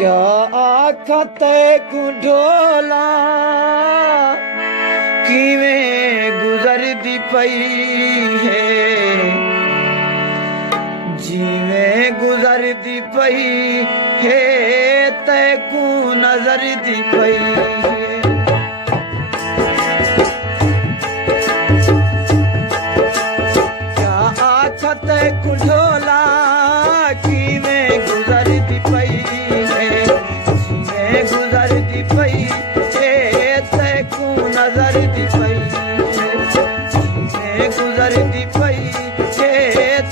क्या आखा तैकू ढोला किवें गुजरदी पई है जिवें गुजरदी पई है तैकू नजर दी पई है। क्या आखा तैकू ढोला किवें गुजरदी पई गुजरदी पई तैकू नजर दी पई गुजरदी पई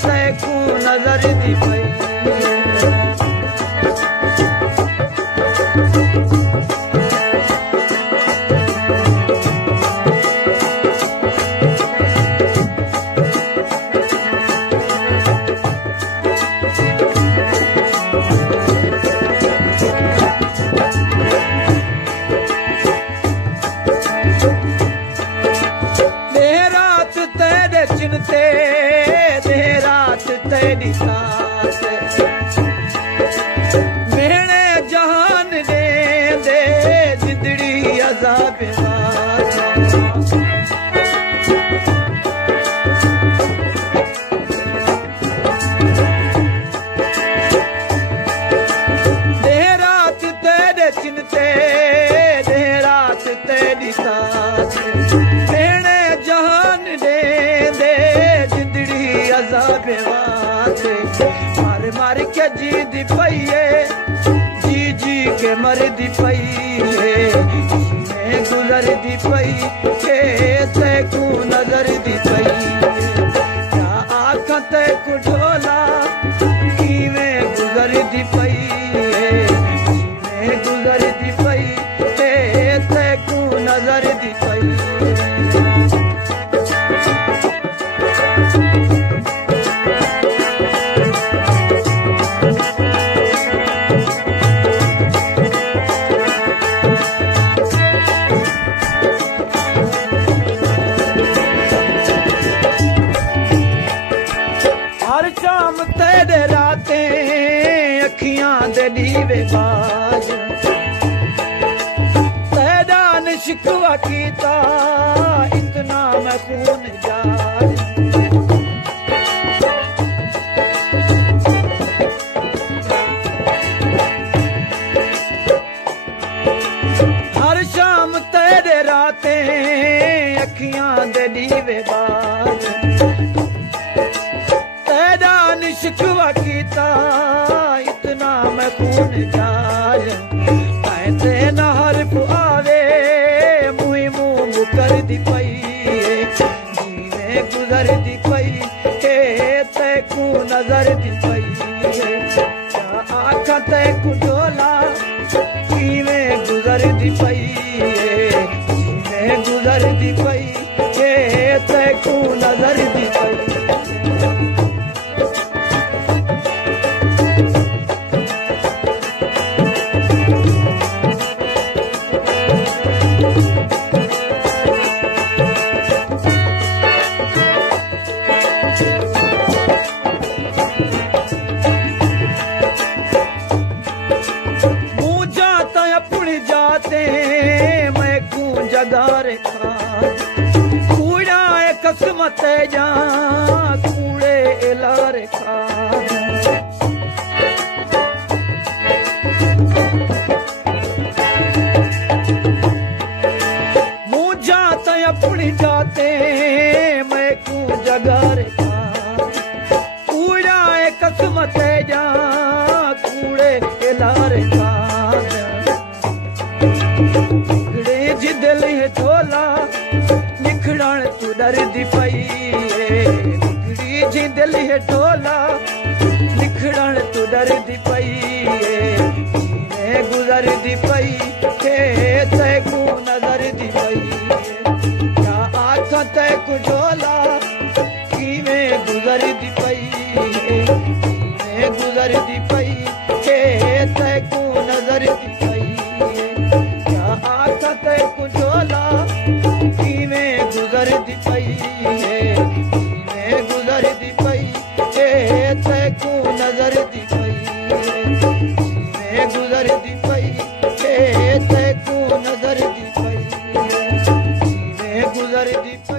तैकू नजर दी पई। चिनते दे रात तेरी साथ मेरे जहान दे दे जिंदड़ी अज़ाब दे रात तेरे चिनते दे रात तेरी साथ मेरे जहान दे मार मार के जी दी पई जी जी के मर दी पई गुजर दी पई तैकू नजर दी पई। क्या आखा तैकू ढोला किवें गुजर दी पई गुजर दी पई तैकू नजर दी पई। हर शाम तेरे रातें अखियां दे दीवे बाज तेरा ने शिकवा कीता इतना मैं खून जाज। हर शाम तेरे रातें अखियां दे दीवे बाज शिकवा कीता इतना मैं खून जाज। कहते न हरफ आवे मुही मुंह कर दी पई जीवे गुजर दी पई तैकू नजर दी पई। क्या आखा तैकू ढोला किवें गुजर दी पई जीवे गुजर दी पई तैकू नजर दी पई। जाते मैं कू जगार खा कूड़ा कसमत जा कूड़े एलार खा मुँह जाता अपनी जाते मैं कू जगार खा कूड़ा कसमत जा कूड़े एलार खा। दिल है ढोला निखड़न तू डर दी पई बिगड़ी जी दिल है ढोला निखड़न तू डर दी पई गुजर दी पई तैकू नजर दी पई। क्या आखा तैकू ढोला किवें गुजर दी पई गुजर दी पई तैकू नजर दी पई। आखा तैकू ढोला किवें गुजर दी पई गुजर दी पई तैकू नजर दी पई गुजर दी डरदी पई